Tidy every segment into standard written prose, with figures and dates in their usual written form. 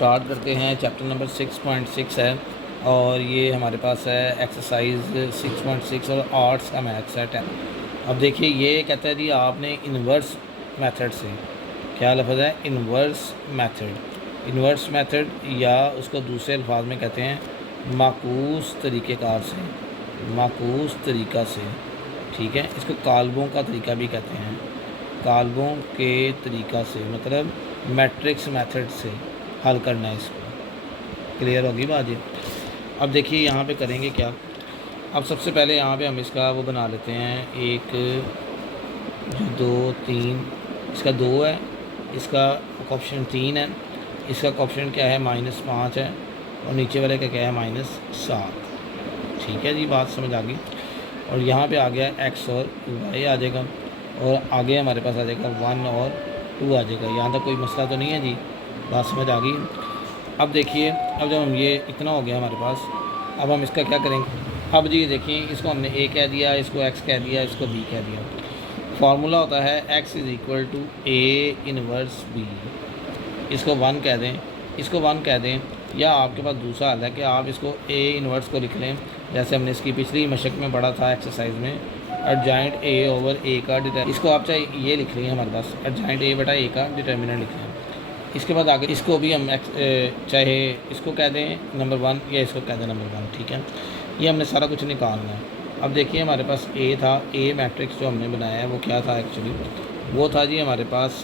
Start करते हैं। Chapter number 6.6 है और ये हमारे पास है एक्सरसाइज 6.6 और आर्ट्स का मैथ्स है 10। अब देखिए ये कहता है जी आपने इन्वर्स मेथड से, क्या लफ्ज़ है, इन्वर्स मेथड। इन्वर्स मेथड या उसको दूसरे अल्फाज में कहते हैं माकूस तरीक़ेकार से, माकूस तरीक़ा से, ठीक है। इसको काल्बों का तरीका भी कहते हैं, काल्बों के तरीक़ा से, मतलब मैट्रिक्स मेथड से हल करना है। इसको क्लियर होगी बात जी। अब देखिए यहाँ पे करेंगे क्या। अब सबसे पहले यहाँ पे हम इसका वो बना लेते हैं, एक जो 2 3, इसका 2 है, इसका ऑप्शन 3 है, इसका ऑप्शन क्या है -5 है और नीचे वाले का क्या है -7। ठीक है जी, बात समझ आ गई। और यहाँ पे आ गया x और y आ जाएगा और आगे हमारे पास आ जाएगा 1 और 2 आ जाएगा। यहाँ तक कोई मसला तो नहीं है जी, बात समझ आ गई। अब देखिए, अब जब हम ये इतना हो गया हमारे पास, अब हम इसका क्या करेंगे। अब जी देखिए, इसको हमने a कह दिया, इसको x कह दिया, इसको b कह दिया। फार्मूला होता है x = a इनवर्स b। इसको 1 कह दें, इसको 1 कह दें, या आपके पास दूसरा हल है कि आप इसको a इनवर्स को लिख लें, जैसे हमने इसकी पिछली मशक में पढ़ा था एक्सरसाइज में, एडजॉइंट a/a का डिटर्मिनेंट। इसको आप चाहे ये लिख लें, हमारे पास एडजॉइंट a/a का डिटर्मिनेंट लिख लें। इसके बाद आगे इसको भी हम चाहे इसको कह दें नंबर 1 या इसको कह दें नंबर 1, ठीक है। ये हमने सारा कुछ निकालना है। अब देखिए हमारे पास a था, a मैट्रिक्स जो हमने बनाया है वो क्या था एक्चुअली, वो था जी हमारे पास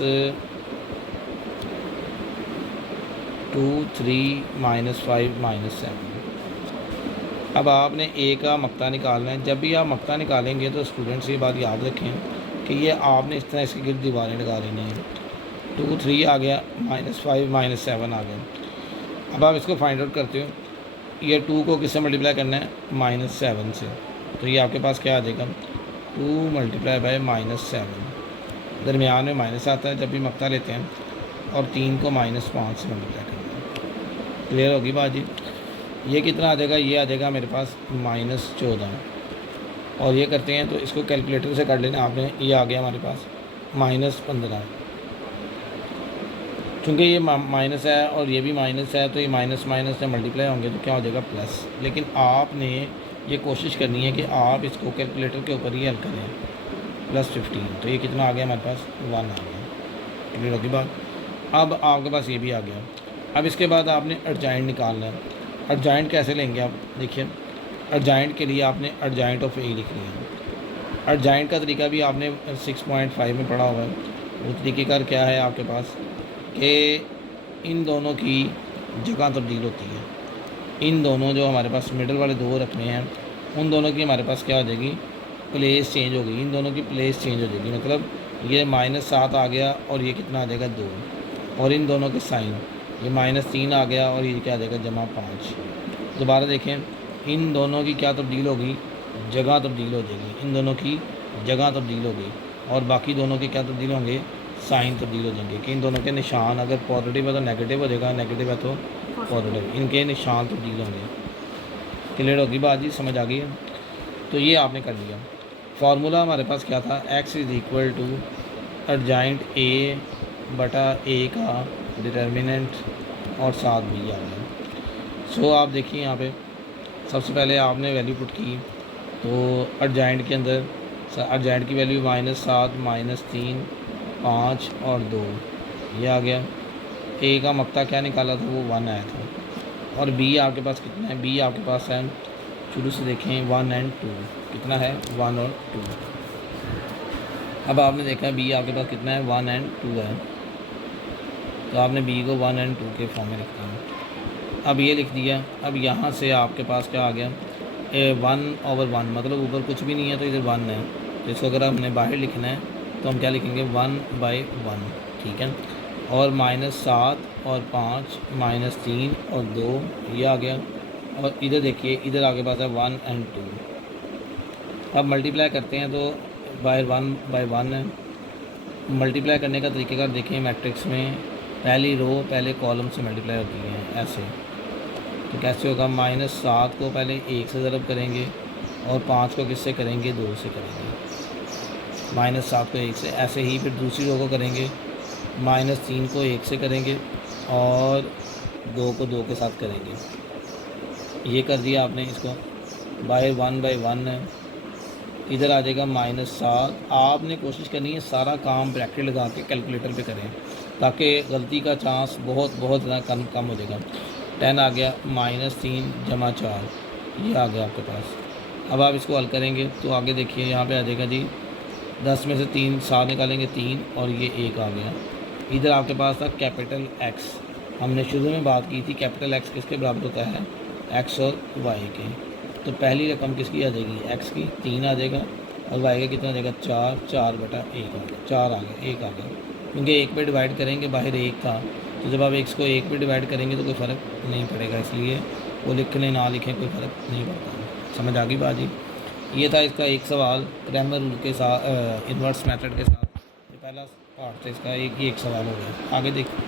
2 3 -5 -7। अब आपने a का मक्ता निकालना है। जब भी आप मक्ता निकालेंगे तो स्टूडेंट्स ये बात याद रखें कि ये आपने इस तरह इसके गिर्द दीवारें लगा लेनी हैं। 2 3 आ गया, -5 -7 आ गया। अब आप इसको फाइंड आउट करते हो, ये 2 को किससे मल्टीप्लाई करना है, -7 से, तो ये आपके पास क्या आ जाएगा 2 × -7। दरमियान में माइनस आता है जब भी मक्ता लेते हैं, और 3 को -5 से मल्टीप्लाई करना है। क्लियर होगी बात जी। ये कितना आ जाएगा, ये आ जाएगा मेरे पास -14। और ये करते हैं तो इसको कैलकुलेटर से कर लेना आपने, ये आ गया हमारे पास -15। क्योंकि ये माइनस है और ये भी माइनस है, तो ये माइनस माइनस से मल्टीप्लाई होंगे तो क्या हो जाएगा प्लस। लेकिन आपने ये कोशिश करनी है कि आप इसको कैलकुलेटर के ऊपर ही हल करें। +15, तो ये कितना आ गया हमारे पास 1 आ गया। क्लियर होगी बात। अब आपके पास ये भी आ गया। अब इसके बाद आपने एडजॉइंट निकालना है। एडजॉइंट कैसे लेंगे आप, देखिए एडजॉइंट के लिए आपने एडजॉइंट ऑफ a लिख लिया। एडजॉइंट का तरीका भी आपने 6.5 में पढ़ा हुआ है। वो तरीक़ेकार क्या है आपके पास कि इन दोनों की जगह तब्दील होती है। इन दोनों जो हमारे पास मिडल वाले 2 रखने हैं, उन दोनों की हमारे पास क्या हो जाएगी, प्लेस चेंज होगी। इन दोनों की प्लेस चेंज हो जाएगी, मतलब ये -7 आ गया और ये कितना आ जाएगा 2, और इन दोनों के साइन, ये -3 आ गया और ये क्या आ जाएगा +5। दोबारा देखें, इन दोनों की क्या तब्दील होगी, जगह तब्दील हो जाएगी। इन दोनों की जगह तब्दील होगी और बाकी दोनों के क्या तब्दील होंगे, साइन तब्दील हो जाएंगे। कि इन दोनों के निशान अगर पॉजिटिव है तो नेगेटिव हो जाएगा, नेगेटिव है तो पॉजिटिव, इनके निशान तब्दील होंगे। क्लियर होगी बात जी, समझ आ गई है। तो ये आपने कर लिया। फार्मूला हमारे पास क्या था, x = एडजॉइंट a/a का डिटर्मिनेंट और साथ b आ गया। सो आप देखिए यहाँ पे सबसे पहले आपने वैल्यू पुट की, तो एडजॉइंट के अंदर एडजॉइंट की वैल्यू -7 -3 5 और 2 ये आ गया। a का मक्ता क्या निकाला था, वो 1 आया था। और b आपके पास कितना है, b आपके पास है, शुरू से देखें 1 और 2, कितना है 1 और 2। अब आपने देखा b आपके पास कितना है 1 और 2 है, तो आपने b को 1 और 2 के फॉर्म में रखना है। अब ये लिख दिया। अब यहाँ से आपके पास क्या आ गया, 1/1, मतलब ऊपर कुछ भी नहीं है तो इधर 1 है, तो इसको अगर हमने बाहर लिखना है तो हम क्या लिखेंगे 1/1, ठीक है। और -7 और 5 -3 और 2 ये आ गया। और इधर देखिए, इधर आगे पास है 1 और 2। अब मल्टीप्लाई करते हैं तो बाय 1/1 है। मल्टीप्लाई करने का तरीक़ेकार देखें, मैट्रिक्स में पहली रो पहले कॉलम से मल्टीप्लाई होती है ऐसे। तो कैसे होगा, -7 को पहले 1 से ज़रब करेंगे और 5 को किससे करेंगे, 2 से करेंगे। -7 को 1 से, ऐसे ही फिर दूसरी रो को करेंगे, -3 को 1 से करेंगे और 2 को 2 के साथ करेंगे। ये कर दिया आपने इसको, बाहर 1/1 है, इधर आ जाएगा -7। आपने कोशिश करनी है सारा काम ब्रैकेट लगा के कैलकुलेटर पे करें ताकि गलती का चांस बहुत ज़्यादा कम हो जाएगा। 10 आ गया, -3 + 4, ये आ गया आपके पास। अब आप इसको हल करेंगे तो आगे देखिए यहाँ पे आ जाएगा जी 10 में से 3 7 निकालेंगे 3 और ये 1 आ गया। इधर आपके पास था कैपिटल X, हमने शुरू में बात की थी कैपिटल X किसके बराबर होता है, X और Y के। तो पहली रकम किसकी आ जाएगी, X की 3 आ जाएगा और Y का कितना आ जाएगा 4, 4/1 आ गया, 4 आ गया, 1 आ गया। क्योंकि 1 पे डिवाइड करेंगे, बाहर 1 था, तो जब आप X को 1 पे डिवाइड करेंगे तो कोई फ़र्क नहीं पड़ेगा, इसलिए वो लिखने ना लिखें कोई फ़र्क नहीं पड़ता। समझ आ गई बात जी। ये था इसका एक सवाल क्रैमर रूल के साथ, इन्वर्स मेथड के साथ। ये पहला पार्ट था इसका, एक सवाल हो गया। आगे देखिए,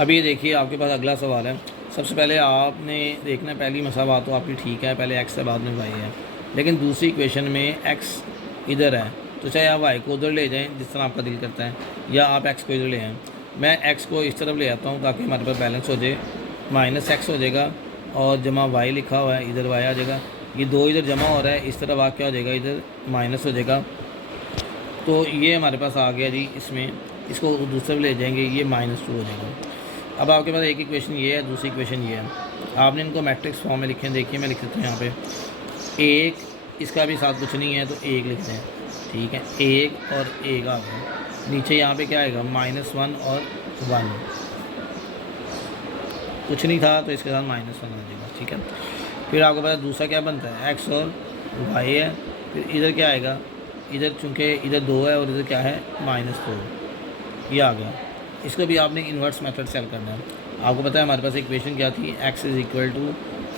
अभी ये देखिए आपके पास अगला सवाल है। सबसे पहले आपने देखना, पहली मसावात तो आपकी ठीक है, पहले x है बाद में y है, लेकिन दूसरी इक्वेशन में x इधर है, तो चाहे आप y को उधर ले जाएं जिस तरह आपका दिल करता है, या आप x को इधर ले आएँ। मैं x को इस तरफ ले आता हूँ ताकि हमारे पास बैलेंस हो जाए, -x हो जाएगा और जमा y लिखा हुआ है, इधर y आ जाएगा। ये 2 इधर जमा हो रहा है, इस तरफ आ क्या हो जाएगा, इधर माइनस हो जाएगा। तो ये हमारे पास आ गया जी, इसमें इसको दूसरे ले जाएंगे, ये -2 हो जाएगा। अब आपके पास एक इक्वेशन ये है, दूसरी इक्वेशन ये है। आपने इनको मैट्रिक्स फॉर्म में लिखे, देखिए मैं लिख देता हूँ यहाँ पे 1, इसका भी साथ कुछ नहीं है तो 1 लिखते हैं, ठीक है, 1 और 1 आ गया। नीचे यहाँ पे क्या आएगा, -1 और 1, कुछ नहीं था तो इसके साथ -1 आ जाएगा, ठीक है। फिर आपको पता दूसरा क्या बनता है, x और y है। फिर इधर क्या आएगा, इधर चूँकि इधर 2 है और इधर क्या है -2, ये आ गया। इसको भी आपने इन्वर्स मेथड से हल करना है। आपको पता है हमारे पास इक्वेशन क्या थी, x =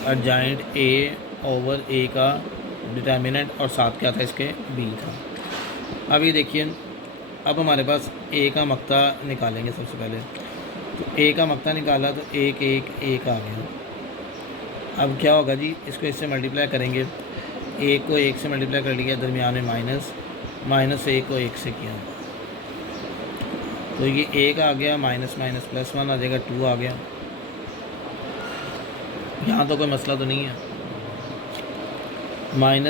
एडजॉइंट a/a का डिटर्मिनेंट और साथ क्या था इसके b था। अब ये देखिए, अब हमारे पास a का मक्ता निकालेंगे सबसे पहले। तो a का मक्ता निकाला तो 1 1 1 आ गया। अब क्या होगा जी, इसको इससे मल्टीप्लाई करेंगे, 1 को 1 से मल्टीप्लाई कर लिया, दरमियान में -1 को 1 से किया, तो ये 1 आ गया, -+1 आ जाएगा, 2 आ गया। यहाँ तो कोई मसला तो नहीं है, माइनस